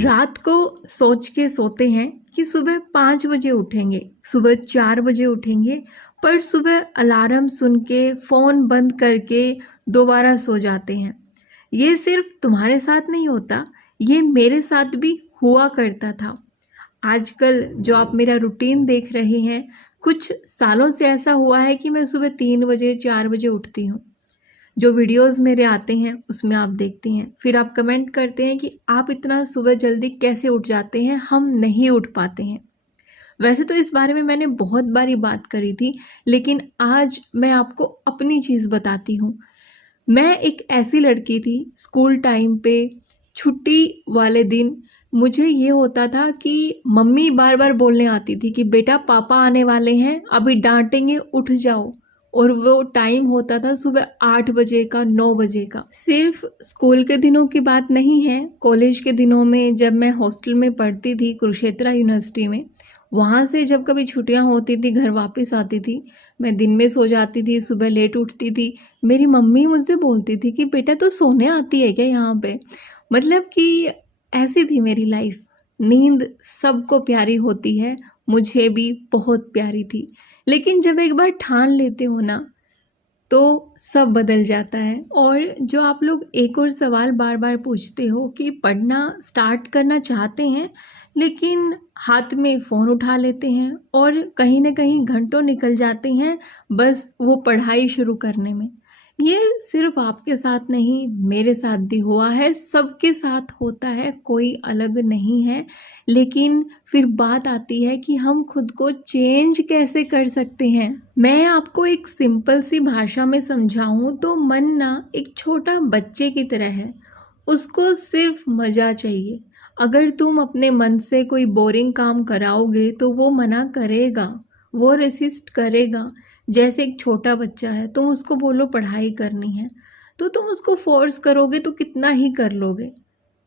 रात को सोच के सोते हैं कि सुबह 5 बजे उठेंगे, सुबह 4 बजे उठेंगे, पर सुबह अलार्म सुन के फ़ोन बंद करके दोबारा सो जाते हैं। ये सिर्फ तुम्हारे साथ नहीं होता, ये मेरे साथ भी हुआ करता था। आजकल जो आप मेरा रूटीन देख रहे हैं, कुछ सालों से ऐसा हुआ है कि मैं सुबह 3 बजे 4 बजे उठती हूँ। जो वीडियोस मेरे आते हैं उसमें आप देखते हैं, फिर आप कमेंट करते हैं कि आप इतना सुबह जल्दी कैसे उठ जाते हैं, हम नहीं उठ पाते हैं। वैसे तो इस बारे में मैंने बहुत बारी बात करी थी, लेकिन आज मैं आपको अपनी चीज़ बताती हूँ। मैं एक ऐसी लड़की थी, स्कूल टाइम पे छुट्टी वाले दिन मुझे ये होता था कि मम्मी बार बार बोलने आती थी कि बेटा पापा आने वाले हैं, अभी डांटेंगे, उठ जाओ। और वो टाइम होता था सुबह 8 बजे का, 9 बजे का। सिर्फ स्कूल के दिनों की बात नहीं है, कॉलेज के दिनों में जब मैं हॉस्टल में पढ़ती थी कुरुक्षेत्र यूनिवर्सिटी में, वहाँ से जब कभी छुट्टियाँ होती थी घर वापस आती थी, मैं दिन में सो जाती थी, सुबह लेट उठती थी। मेरी मम्मी मुझसे बोलती थी कि बेटा तो सोने आती है क्या यहाँ पे। मतलब कि ऐसी थी मेरी लाइफ। नींद सबको प्यारी होती है, मुझे भी बहुत प्यारी थी। लेकिन जब एक बार ठान लेते हो ना, तो सब बदल जाता है। और जो आप लोग एक और सवाल बार बार पूछते हो कि पढ़ना स्टार्ट करना चाहते हैं, लेकिन हाथ में फ़ोन उठा लेते हैं और कहीं ना कहीं घंटों निकल जाते हैं बस वो पढ़ाई शुरू करने में। ये सिर्फ आपके साथ नहीं, मेरे साथ भी हुआ है, सबके साथ होता है, कोई अलग नहीं है। लेकिन फिर बात आती है कि हम खुद को चेंज कैसे कर सकते हैं। मैं आपको एक सिंपल सी भाषा में समझाऊं तो मन ना एक छोटा बच्चे की तरह है, उसको सिर्फ मज़ा चाहिए। अगर तुम अपने मन से कोई बोरिंग काम कराओगे तो वो मना करेगा, वो रेसिस्ट करेगा। जैसे एक छोटा बच्चा है, तुम उसको बोलो पढ़ाई करनी है, तो तुम उसको फोर्स करोगे तो कितना ही कर लोगे,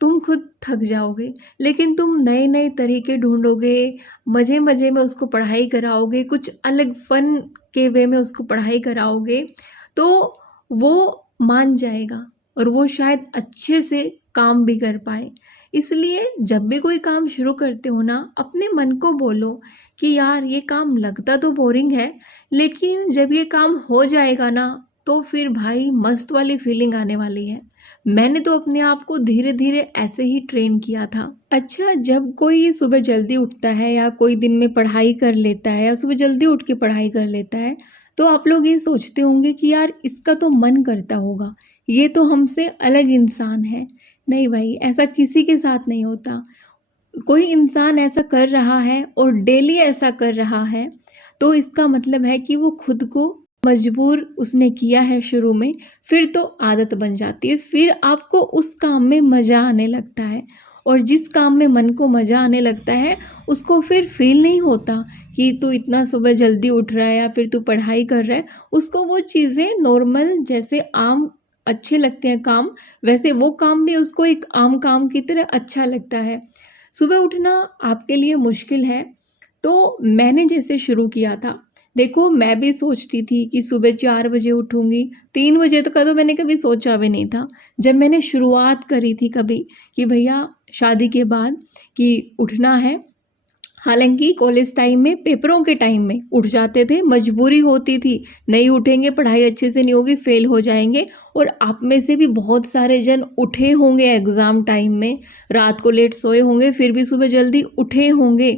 तुम खुद थक जाओगे। लेकिन तुम नए नए तरीके ढूंढोगे, मज़े मज़े में उसको पढ़ाई कराओगे, कुछ अलग फन के वे में उसको पढ़ाई कराओगे, तो वो मान जाएगा और वो शायद अच्छे से काम भी कर पाए। इसलिए जब भी कोई काम शुरू करते हो ना, अपने मन को बोलो कि यार ये काम लगता तो बोरिंग है, लेकिन जब ये काम हो जाएगा ना, तो फिर भाई मस्त वाली फीलिंग आने वाली है। मैंने तो अपने आप को धीरे धीरे ऐसे ही ट्रेन किया था। अच्छा, जब कोई सुबह जल्दी उठता है या कोई दिन में पढ़ाई कर लेता है या सुबह जल्दी उठ के पढ़ाई कर लेता है, तो आप लोग ये सोचते होंगे कि यार इसका तो मन करता होगा, ये तो हमसे अलग इंसान है। नहीं भाई, ऐसा किसी के साथ नहीं होता। कोई इंसान ऐसा कर रहा है और डेली ऐसा कर रहा है, तो इसका मतलब है कि वो खुद को मजबूर उसने किया है शुरू में, फिर तो आदत बन जाती है, फिर आपको उस काम में मज़ा आने लगता है। और जिस काम में मन को मज़ा आने लगता है, उसको फिर फील नहीं होता कि तू इतना सुबह जल्दी उठ रहा है या फिर तू पढ़ाई कर रहा है। उसको वो चीज़ें नॉर्मल जैसे आम अच्छे लगते हैं काम, वैसे वो काम भी उसको एक आम काम की तरह अच्छा लगता है। सुबह उठना आपके लिए मुश्किल है, तो मैंने जैसे शुरू किया था, देखो मैं भी सोचती थी कि सुबह 4 बजे उठूँगी, 3 बजे तक का तो मैंने कभी सोचा भी नहीं था। जब मैंने शुरुआत करी थी कभी कि भैया शादी के बाद कि उठना है, हालांकि कॉलेज टाइम में पेपरों के टाइम में उठ जाते थे, मजबूरी होती थी, नहीं उठेंगे पढ़ाई अच्छे से नहीं होगी, फेल हो जाएंगे। और आप में से भी बहुत सारे जन उठे होंगे एग्ज़ाम टाइम में, रात को लेट सोए होंगे फिर भी सुबह जल्दी उठे होंगे,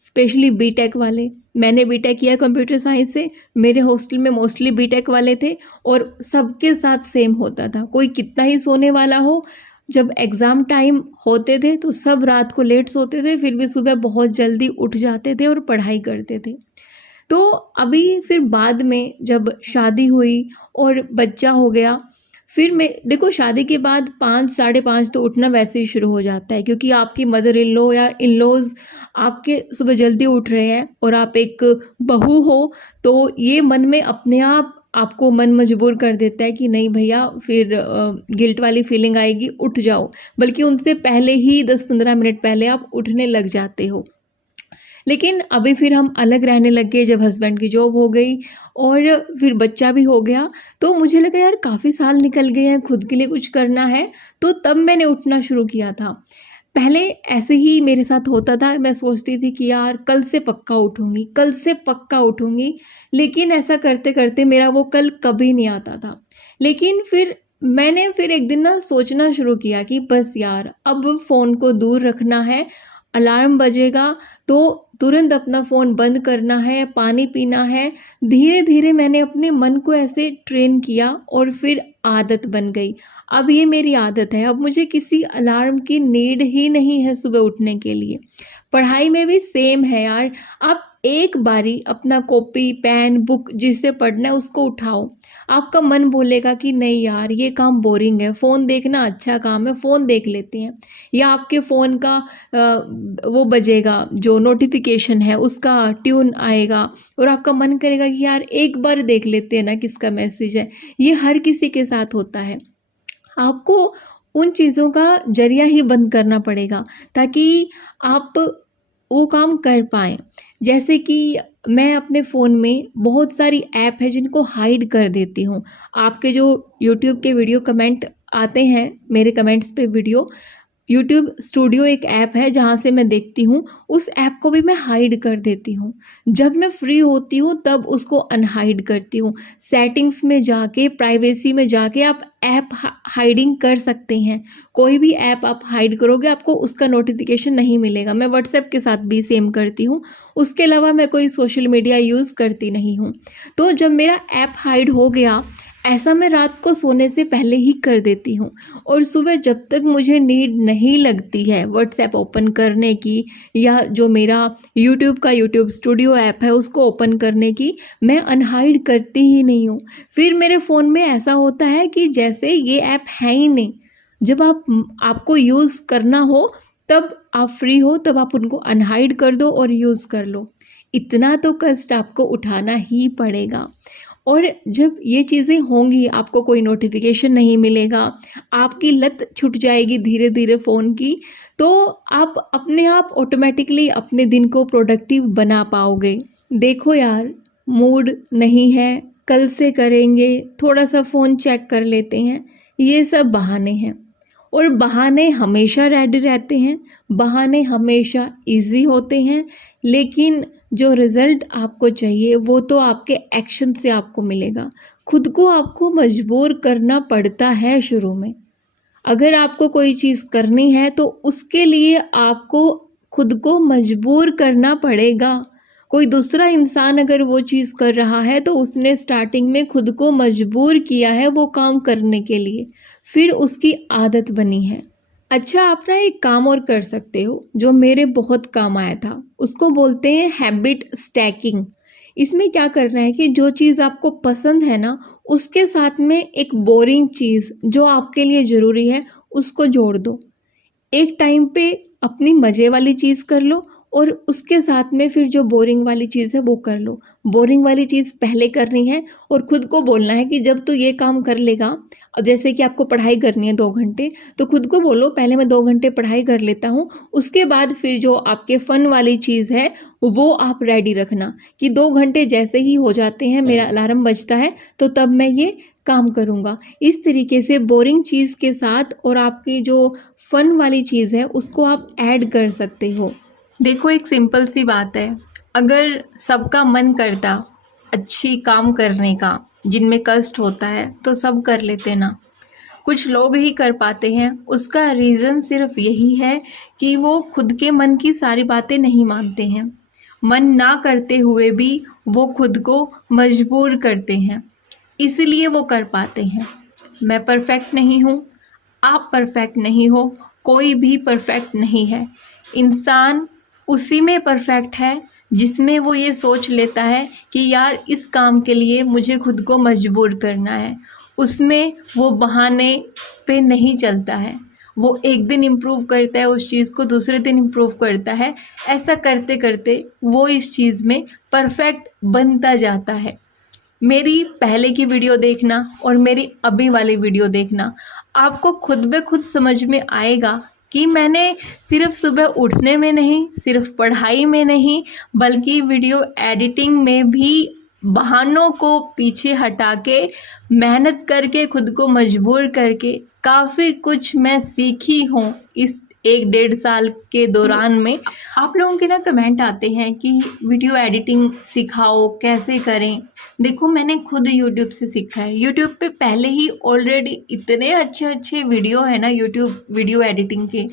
स्पेशली बीटेक वाले। मैंने बीटेक किया कंप्यूटर साइंस से, मेरे हॉस्टल में मोस्टली बीटेक वाले थे और सबके साथ सेम होता था, कोई कितना ही सोने वाला हो, जब एग्ज़ाम टाइम होते थे तो सब रात को लेट सोते थे, फिर भी सुबह बहुत जल्दी उठ जाते थे और पढ़ाई करते थे। तो अभी फिर बाद में जब शादी हुई और बच्चा हो गया, फिर मैं देखो शादी के बाद 5 साढ़े 5 तो उठना वैसे ही शुरू हो जाता है, क्योंकि आपकी मदर इन लॉ या इन लॉज आपके सुबह जल्दी उठ रहे हैं और आप एक बहू हो, तो ये मन में अपने आप आपको मन मजबूर कर देता है कि नहीं भैया, फिर गिल्ट वाली फीलिंग आएगी, उठ जाओ। बल्कि उनसे पहले ही 10-15 मिनट पहले आप उठने लग जाते हो। लेकिन अभी फिर हम अलग रहने लग गए, जब हस्बैंड की जॉब हो गई और फिर बच्चा भी हो गया, तो मुझे लगा यार काफ़ी साल निकल गए हैं, खुद के लिए कुछ करना है, तो तब मैंने उठना शुरू किया था। पहले ऐसे ही मेरे साथ होता था, मैं सोचती थी कि यार कल से पक्का उठूँगी, कल से पक्का उठूँगी, लेकिन ऐसा करते-करते मेरा वो कल कभी नहीं आता था। लेकिन फिर एक दिन ना सोचना शुरू किया कि बस यार अब फ़ोन को दूर रखना है, अलार्म बजेगा तो तुरंत अपना फ़ोन बंद करना है, पानी पीना है। धीरे-धीरे मैंने अपने मन को ऐसे ट्रेन किया और फिर आदत बन गई। अब ये मेरी आदत है, अब मुझे किसी अलार्म की नीड ही नहीं है सुबह उठने के लिए। पढ़ाई में भी सेम है यार, आप एक बारी अपना कॉपी, पेन, बुक जिससे पढ़ना है उसको उठाओ। आपका मन बोलेगा कि नहीं यार ये काम बोरिंग है, फ़ोन देखना अच्छा काम है, फ़ोन देख लेते हैं। या आपके फ़ोन का वो बजेगा जो नोटिफ़िकेशन है उसका ट्यून आएगा और आपका मन करेगा कि यार एक बार देख लेते हैं ना किसका मैसेज है। ये हर किसी के साथ होता है। आपको उन चीज़ों का ज़रिया ही बंद करना पड़ेगा ताकि आप वो काम कर पाएँ। जैसे कि मैं अपने फ़ोन में बहुत सारी ऐप है जिनको हाइड कर देती हूँ। आपके जो यूट्यूब के वीडियो कमेंट आते हैं, मेरे कमेंट्स पे वीडियो, यूट्यूब स्टूडियो एक ऐप है जहाँ से मैं देखती हूँ, उस ऐप को भी मैं हाइड कर देती हूँ। जब मैं फ्री होती हूँ तब उसको अनहाइड करती हूँ। सेटिंग्स में जाके, प्राइवेसी में जाके आप ऐप हाइडिंग कर सकते हैं। कोई भी ऐप आप हाइड करोगे आपको उसका नोटिफिकेशन नहीं मिलेगा। मैं व्हाट्सएप के साथ भी सेम करती हूँ। उसके अलावा मैं कोई सोशल मीडिया यूज़ करती नहीं हूँ। तो जब मेरा ऐप हाइड हो गया, ऐसा मैं रात को सोने से पहले ही कर देती हूँ और सुबह जब तक मुझे नीड नहीं लगती है व्हाट्सएप ओपन करने की या जो मेरा यूट्यूब का यूट्यूब स्टूडियो ऐप है उसको ओपन करने की, मैं अनहाइड करती ही नहीं हूँ। फिर मेरे फ़ोन में ऐसा होता है कि जैसे ये ऐप है ही नहीं। जब आपको यूज़ करना हो तब आप फ्री हो तब आप उनको अनहाइड कर दो और यूज़ कर लो। इतना तो कष्ट आपको उठाना ही पड़ेगा। और जब ये चीज़ें होंगी, आपको कोई नोटिफिकेशन नहीं मिलेगा, आपकी लत छूट जाएगी धीरे-धीरे फ़ोन की, तो आप अपने आप ऑटोमैटिकली अपने दिन को प्रोडक्टिव बना पाओगे। देखो यार, मूड नहीं है, कल से करेंगे, थोड़ा-सा फ़ोन चेक कर लेते हैं, ये सब बहाने हैं। और बहाने हमेशा रेडी रहते हैं, बहाने हमेशा ईज़ी होते हैं, लेकिन जो रिज़ल्ट आपको चाहिए वो तो आपके एक्शन से आपको मिलेगा। खुद को आपको मजबूर करना पड़ता है शुरू में। अगर आपको कोई चीज़ करनी है तो उसके लिए आपको खुद को मजबूर करना पड़ेगा। कोई दूसरा इंसान अगर वो चीज़ कर रहा है तो उसने स्टार्टिंग में खुद को मजबूर किया है वो काम करने के लिए, फिर उसकी आदत बनी है। अच्छा, आप ना एक काम और कर सकते हो जो मेरे बहुत काम आया था, उसको बोलते हैं हैबिट स्टैकिंग। इसमें क्या करना है कि जो चीज़ आपको पसंद है ना, उसके साथ में एक बोरिंग चीज़ जो आपके लिए ज़रूरी है, उसको जोड़ दो। एक टाइम पे अपनी मज़े वाली चीज़ कर लो और उसके साथ में फिर जो बोरिंग वाली चीज़ है वो कर लो। बोरिंग वाली चीज़ पहले करनी है और खुद को बोलना है कि जब तू ये काम कर लेगा, जैसे कि आपको पढ़ाई करनी है 2 घंटे, तो खुद को बोलो पहले मैं 2 घंटे पढ़ाई कर लेता हूँ, उसके बाद फिर जो आपके फ़न वाली चीज़ है वो आप रेडी रखना कि 2 घंटे जैसे ही हो जाते हैं, मेरा अलार्म बजता है, तो तब मैं ये काम करूँगा। इस तरीके से बोरिंग चीज़ के साथ और आपकी जो फ़न वाली चीज़ है उसको आप ऐड कर सकते हो। देखो एक सिंपल सी बात है, अगर सबका मन करता अच्छी काम करने का जिनमें कष्ट होता है तो सब कर लेते ना। कुछ लोग ही कर पाते हैं, उसका रीज़न सिर्फ यही है कि वो खुद के मन की सारी बातें नहीं मानते हैं। मन ना करते हुए भी वो खुद को मजबूर करते हैं, इसलिए वो कर पाते हैं। मैं परफेक्ट नहीं हूँ, आप परफेक्ट नहीं हो, कोई भी परफेक्ट नहीं है। इंसान उसी में परफेक्ट है जिसमें वो ये सोच लेता है कि यार इस काम के लिए मुझे खुद को मजबूर करना है। उसमें वो बहाने पे नहीं चलता है। वो एक दिन इम्प्रूव करता है उस चीज़ को, दूसरे दिन इम्प्रूव करता है। ऐसा करते करते वो इस चीज़ में परफेक्ट बनता जाता है। मेरी पहले की वीडियो देखना और मेरी अभी वाली वीडियो देखना, आपको खुद ब खुद समझ में आएगा कि मैंने सिर्फ सुबह उठने में नहीं, सिर्फ पढ़ाई में नहीं, बल्कि वीडियो एडिटिंग में भी बहानों को पीछे हटा के, मेहनत करके, खुद को मजबूर करके काफ़ी कुछ मैं सीखी हूँ इस एक डेढ़ साल के दौरान में। आप लोगों के ना कमेंट आते हैं कि वीडियो एडिटिंग सिखाओ, कैसे करें। देखो, मैंने खुद यूट्यूब से सीखा है। यूट्यूब पे पहले ही ऑलरेडी इतने अच्छे अच्छे वीडियो है ना यूट्यूब वीडियो एडिटिंग के,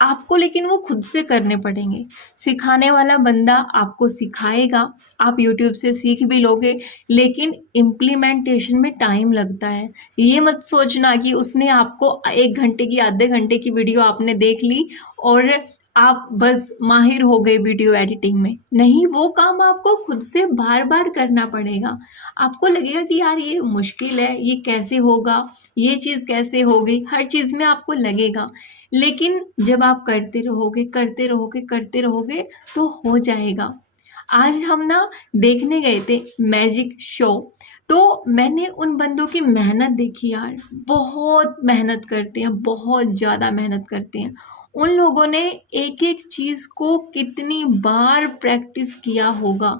आपको लेकिन वो खुद से करने पड़ेंगे। सिखाने वाला बंदा आपको सिखाएगा, आप यूट्यूब से सीख भी लोगे, लेकिन इम्प्लीमेंटेशन में टाइम लगता है। ये मत सोचना कि उसने आपको 1 घंटे की आधे घंटे की वीडियो आपने देख ली और आप बस माहिर हो गए वीडियो एडिटिंग में। नहीं, वो काम आपको खुद से बार बार करना पड़ेगा। आपको लगेगा कि यार ये मुश्किल है, ये कैसे होगा, ये चीज़ कैसे होगी, हर चीज़ में आपको लगेगा। लेकिन जब आप करते रहोगे करते रहोगे करते रहोगे तो हो जाएगा। आज हम ना देखने गए थे मैजिक शो, तो मैंने उन बंदों की मेहनत देखी यार। बहुत मेहनत करते हैं, बहुत ज़्यादा मेहनत करते हैं। उन लोगों ने एक एक चीज़ को कितनी बार प्रैक्टिस किया होगा,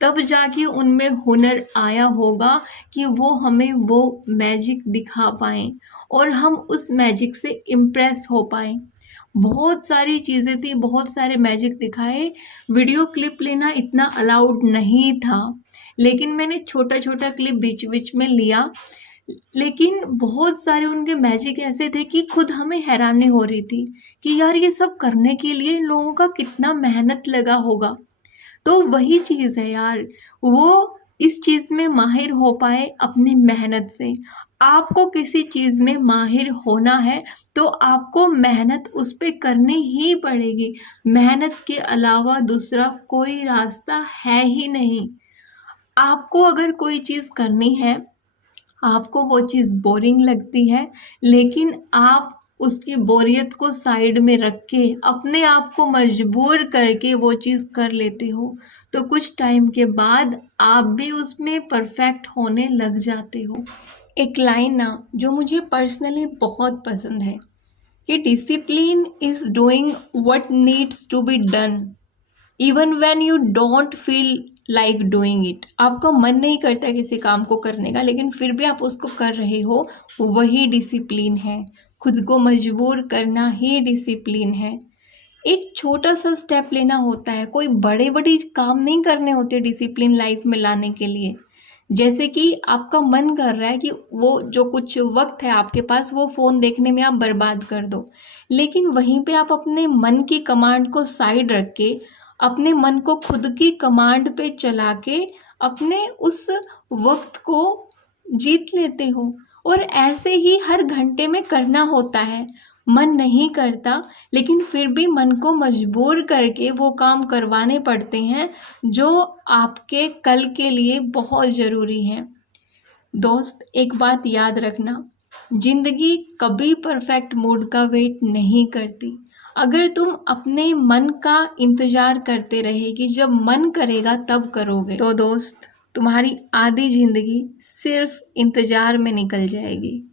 तब जाके उनमें हुनर आया होगा कि वो हमें वो मैजिक दिखा पाएँ और हम उस मैजिक से इम्प्रेस हो पाएँ। बहुत सारी चीज़ें थी, बहुत सारे मैजिक दिखाए। वीडियो क्लिप लेना इतना अलाउड नहीं था, लेकिन मैंने छोटा छोटा क्लिप बीच बीच में लिया। लेकिन बहुत सारे उनके मैजिक ऐसे थे कि खुद हमें हैरानी हो रही थी कि यार ये सब करने के लिए इन लोगों का कितना मेहनत लगा होगा। तो वही चीज़ है यार, वो इस चीज़ में माहिर हो पाए अपनी मेहनत से। आपको किसी चीज़ में माहिर होना है तो आपको मेहनत उस पे करनी ही पड़ेगी। मेहनत के अलावा दूसरा कोई रास्ता है ही नहीं। आपको अगर कोई चीज़ करनी है, आपको वो चीज़ बोरिंग लगती है, लेकिन आप उसकी बोरियत को साइड में रख के अपने आप को मजबूर करके वो चीज़ कर लेते हो, तो कुछ टाइम के बाद आप भी उसमें परफेक्ट होने लग जाते हो। एक लाइन ना जो मुझे पर्सनली बहुत पसंद है कि discipline is doing what needs to be done even when you don't feel like doing it. आपका मन नहीं करता किसी काम को करने का, लेकिन फिर भी आप उसको कर रहे हो, वही डिसिप्लिन है। खुद को मजबूर करना ही डिसिप्लिन है। एक छोटा सा स्टेप लेना होता है, कोई बड़े बड़े काम नहीं करने होते डिसिप्लिन लाइफ में लाने के लिए। जैसे कि आपका मन कर रहा है कि वो जो कुछ वक्त है आपके पास वो फ़ोन देखने में आप बर्बाद कर दो, लेकिन वहीं पे आप अपने मन की कमांड को साइड रख के अपने मन को खुद की कमांड पे चला के अपने उस वक्त को जीत लेते हो। और ऐसे ही हर घंटे में करना होता है। मन नहीं करता, लेकिन फिर भी मन को मजबूर करके वो काम करवाने पड़ते हैं जो आपके कल के लिए बहुत ज़रूरी हैं। दोस्त, एक बात याद रखना, जिंदगी कभी परफेक्ट मूड का वेट नहीं करती। अगर तुम अपने मन का इंतजार करते रहे कि जब मन करेगा तब करोगे, तो दोस्त तुम्हारी आधी जिंदगी सिर्फ इंतजार में निकल जाएगी।